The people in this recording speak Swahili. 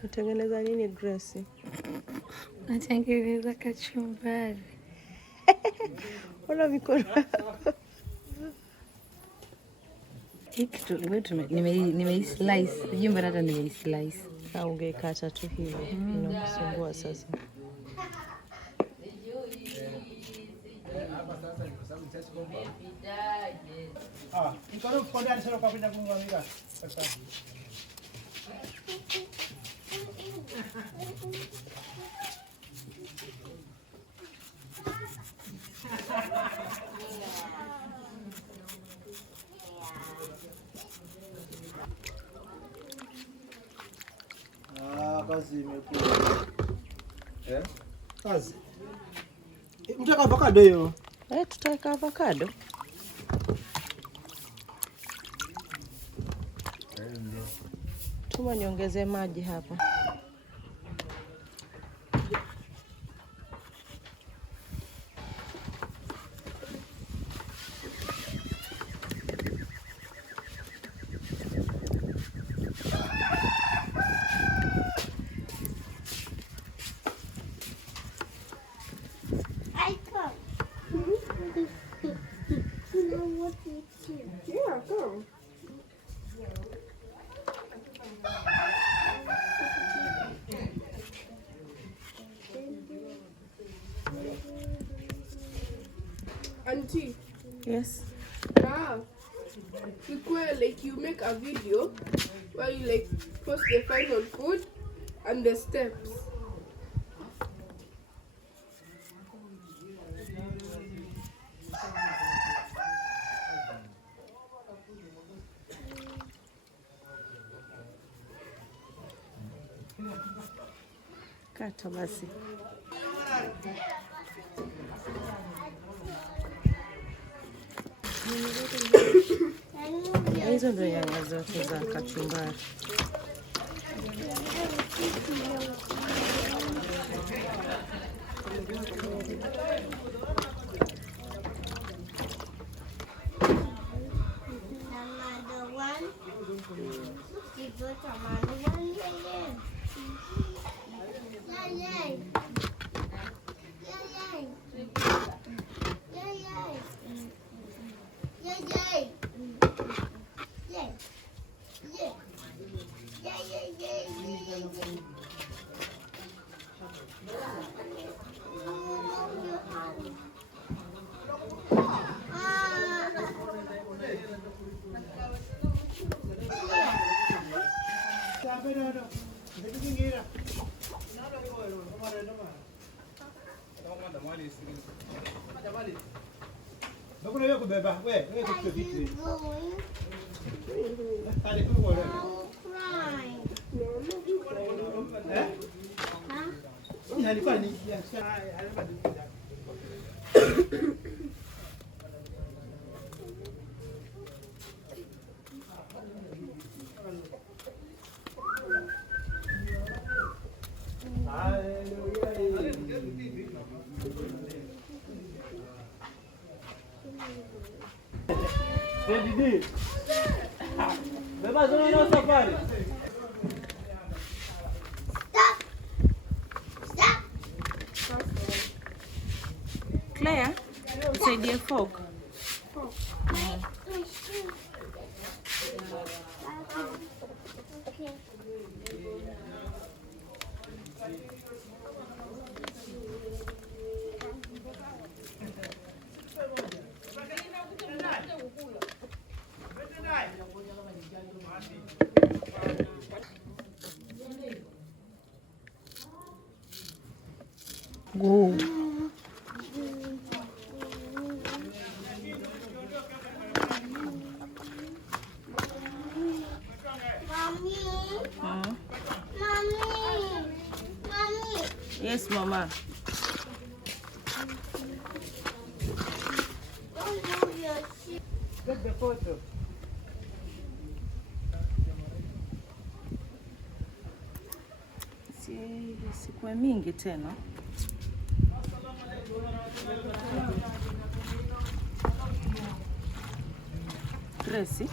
Unatengeneza nini Grace? Natengeneza kachumbari. Ona mikono yako. Kitu nimeislice. Jumba hata nimeislice. Na ungeikata tu hivi. Inakusumbua sasa. Kazi imekuwa. Kazi. Mtaka avocado hiyo? Tutaweka avocado. Tuma niongeze maji hapa. Auntie. Yes. Now, like you make a video where you like post the final food and the steps. Kata basi. Hizo ndio nyanya zote za kachumbari. Claire, nisaidie fork. Go. Yes, Mama. Take the photo. Sikuwe mingi tena. Grace.